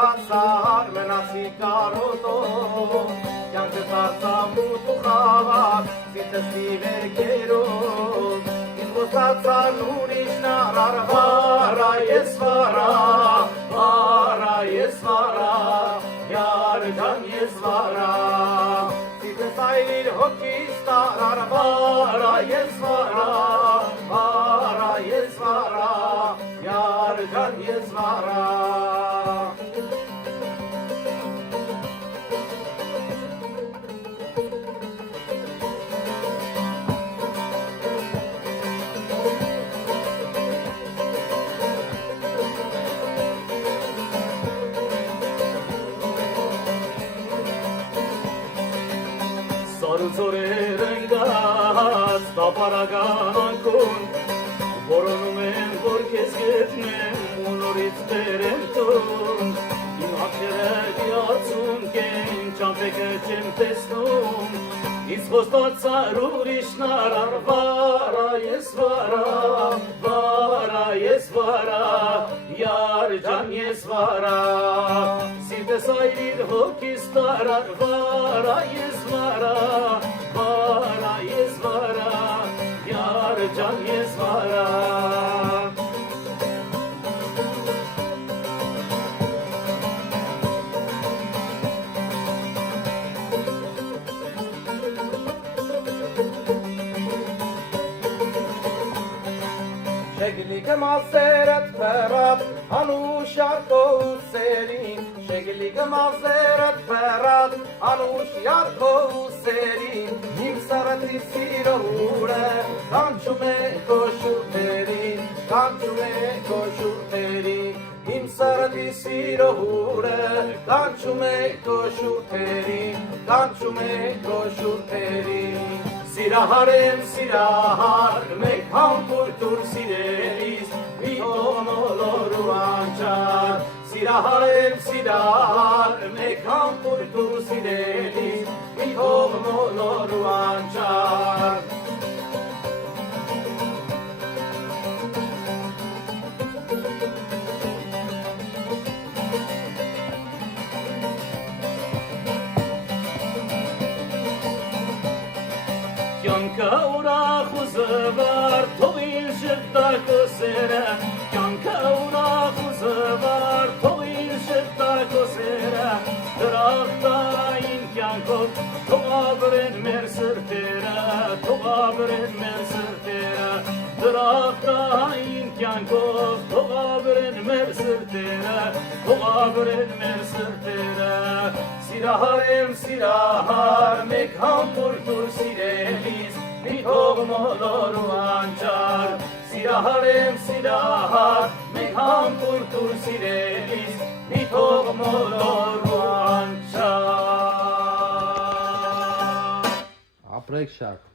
Սար մնացի կարոտով Կյանքը ծարծամուտ ու խավար Սիրտս դիվեր կերով Իսկ ոստացան ուրիշն արար Վարա ես վարա Յար ջան ես վարա Սիրտս այրիր հոգիս տարար Վարա ես վարա Յար ջան ես վարա Սարուցորեր ընգած տապարական անկուն Որոնում են, որ կեզ գետնեմ ու նորից բերեմ տուն Իմ հապները գիացում կեն, ճամպեկը չեմ տեսնում Ինձ խոստացար ուրիշն արար Վարա ես վարա Յար ջան ես վարա Սիրտս այրիր հոգիս տարար Վարա ես վարա Յար ջան ես վարա Շեգլիկը մազերըտ պերատ, անուշ արկոսերին Շեգլիկը մազերըտ պերատ, անուշ արկոսերին Իմ սարըտի սիրո ուրը, կանչում է կոշուրտերին Իմ սարըտի սիրո ուրը, կանչում է կոշուրտերին Սիրահար եմ սիրահար, մեկ համբուր տուր սիրելիս, մի թող մոլորու անչար Սիրահար եմ սիրահար, մեկ համբուր տուր սիրելիս, մի թող մոլորու անչար Կյանքը ուրախ ու զվար, թող իր շտակոսերը Կյանքը ուրախ ու զվար, թող իր շտակոսերը Դրախտային կյանքով թող ապրեն մեր սրտերը Դրախտային կյանքով թող ապրեն մեր սրտերը Սիրահար եմ սիրահար, մեկ համբուր տուր սիրելիս, մի թող մոլորու անչար Սիրահար եմ սիրահար, մեկ համբուր տուր սիրելիս, մի թող մոլորու անչար Ապրեք շարք